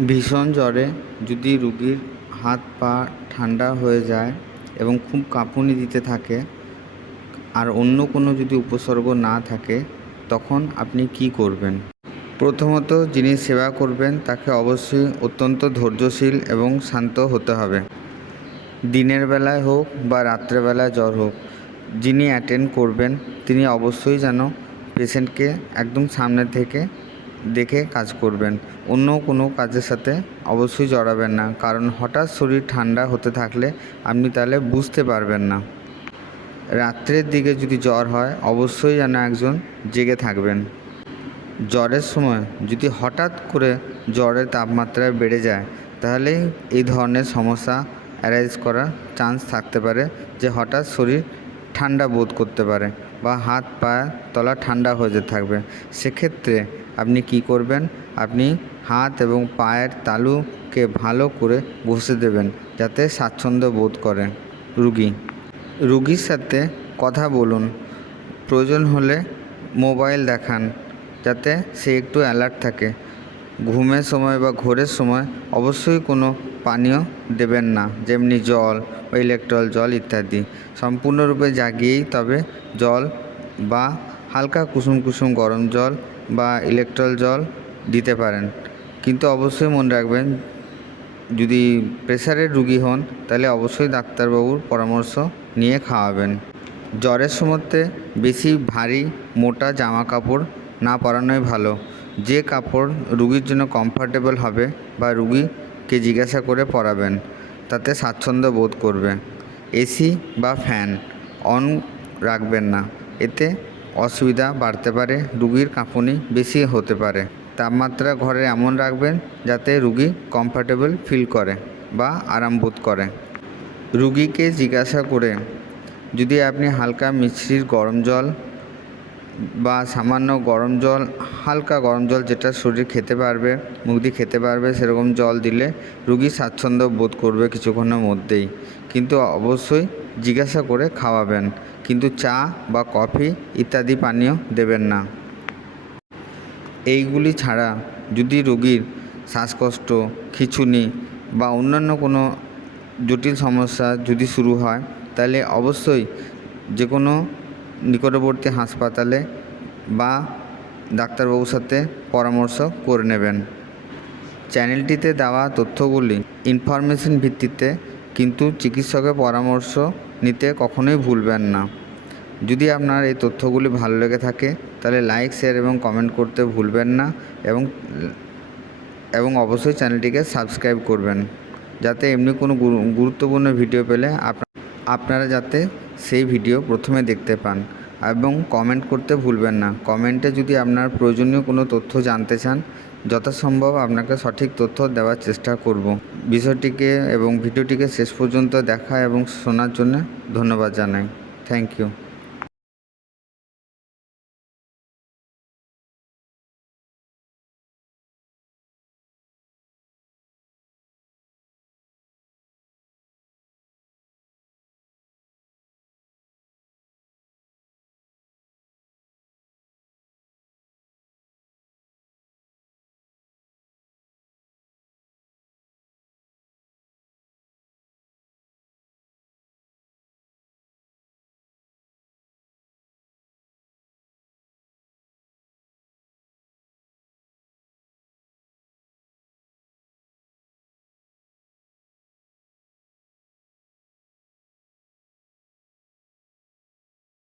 ভীষণ জ্বরে যদি রুগীর হাত পা ঠান্ডা হয়ে যায় এবং খুব কাঁপুনি দিতে থাকে আর অন্য কোনো যদি উপসর্গ না থাকে, তখন আপনি কী করবেন? প্রথমত যিনি সেবা করবেন, তাকে অবশ্যই অত্যন্ত ধৈর্যশীল এবং শান্ত হতে হবে। দিনের বেলায় হোক বা রাত্রেবেলায় জ্বর হোক, যিনি অ্যাটেন্ড করবেন, তিনি অবশ্যই যেন পেশেন্টকে একদম সামনে থেকে দেখে কাজ করবেন। অন্য কোনো কাজের সাথে অবশ্যই জড়াবেন না। কারণ হঠাৎ শরীর ঠান্ডা হতে থাকলে আপনি তাহলে বুঝতে পারবেন না। রাত্রের দিকে যদি জ্বর হয়, অবশ্যই যেন একজন জেগে থাকবেন। জ্বরের সময় যদি হঠাৎ করে জ্বরের তাপমাত্রা বেড়ে যায়, তাহলে এই ধরনের সমস্যা অ্যারাইজ করার চান্স থাকতে পারে, যে হঠাৎ শরীর ঠান্ডা বোধ করতে পারে। বা হাত, পা, তলা ঠান্ডা হয়ে যেতে থাকবে। সেক্ষেত্রে আপনি কি করবেন? আপনি হাত এবং পায়ের তালুকে ভালো করে বসে দেবেন যাতে স্বাচ্ছন্দ্য বোধ করে। রুগী, রুগীর সাথে কথা বলুন। প্রয়োজন হলে মোবাইল দেখান যাতে সে একটু অ্যালার্ট থাকে। ঘুমের সময় বা ঘোরের সময় অবশ্যই কোনো পানীয় দেবেন না, যেমনি জল বা ইলেকট্রল জল ইত্যাদি। সম্পূর্ণরূপে জাগিয়েই তবে জল বা হালকা কুসুম কুসুম গরম জল বা ইলেকট্রল জল দিতে পারেন। কিন্তু অবশ্যই মনে রাখবেন, যদি প্রেশারের রুগী হন, তাহলে অবশ্যই ডাক্তারবাবুর পরামর্শ নিয়ে খাওয়াবেন। জ্বরের সময়তে বেশি ভারী মোটা জামা কাপড় না পরানোই ভালো। যে কাপড় রুগীর জন্য কমফর্টেবল হবে বা রুগীকে জিজ্ঞাসা করে পরাবেন তাতে স্বাচ্ছন্দ্য বোধ করবে। এসি বা ফ্যান অন রাখবেন না, এতে অসুবিধা বাড়তে পারে, রুগীর কাঁপুনি বেশি হতে পারে। তাপমাত্রা ঘরে এমন রাখবেন যাতে রুগী কমফর্টেবল ফিল করে বা আরাম বোধ করে। রুগীকে জিজ্ঞাসা করে, যদি আপনি হালকা মিশ্রির গরম জল বা সামান্য গরম জল, হালকা গরম জল যেটা শরীর খেতে পারবে, মুখ দিয়ে খেতে পারবে, সেরকম জল দিলে রুগী স্বাচ্ছন্দ্য বোধ করবে কিছুক্ষণের মধ্যেই। কিন্তু অবশ্যই জিজ্ঞাসা করে খাওয়াবেন। কিন্তু চা বা কফি ইত্যাদি পানীয় দেবেন না। এইগুলি ছাড়া যদি রোগীর শ্বাসকষ্ট, খিঁচুনি বা অন্যান্য কোনো জটিল সমস্যা যদি শুরু হয়, তাহলে অবশ্যই যে কোনো নিকটবর্তী হাসপাতালে বা ডাক্তারবাবুর সাথে পরামর্শ করে নেবেন। চ্যানেলটিতে দেওয়া তথ্যগুলি ইনফরমেশন ভিত্তিতে, কিন্তু চিকিৎসকের পরামর্শ নিতে কখনোই ভুলবেন না। যদি আপনার এই তথ্যগুলি ভালো লেগে থাকে, তাহলে লাইক, শেয়ার এবং কমেন্ট করতে ভুলবেন না এবং এবং অবশ্যই চ্যানেলটিকে সাবস্ক্রাইব করবেন, যাতে এমনি কোনো গুরুত্বপূর্ণ ভিডিও পেলে আপনা- আপনারা যাতে সেই ভিডিও প্রথমে দেখতে পান এবং কমেন্ট করতে ভুলবেন না। কমেন্টে যদি আপনার প্রয়োজনীয় কোনো তথ্য জানতে চান, যথাসম্ভব আপনাকে সঠিক তথ্য দেওয়ার চেষ্টা করব। বিষয়টিকে এবং ভিডিওটিকে শেষ পর্যন্ত দেখা এবং শোনার জন্য ধন্যবাদ জানাই। Thank you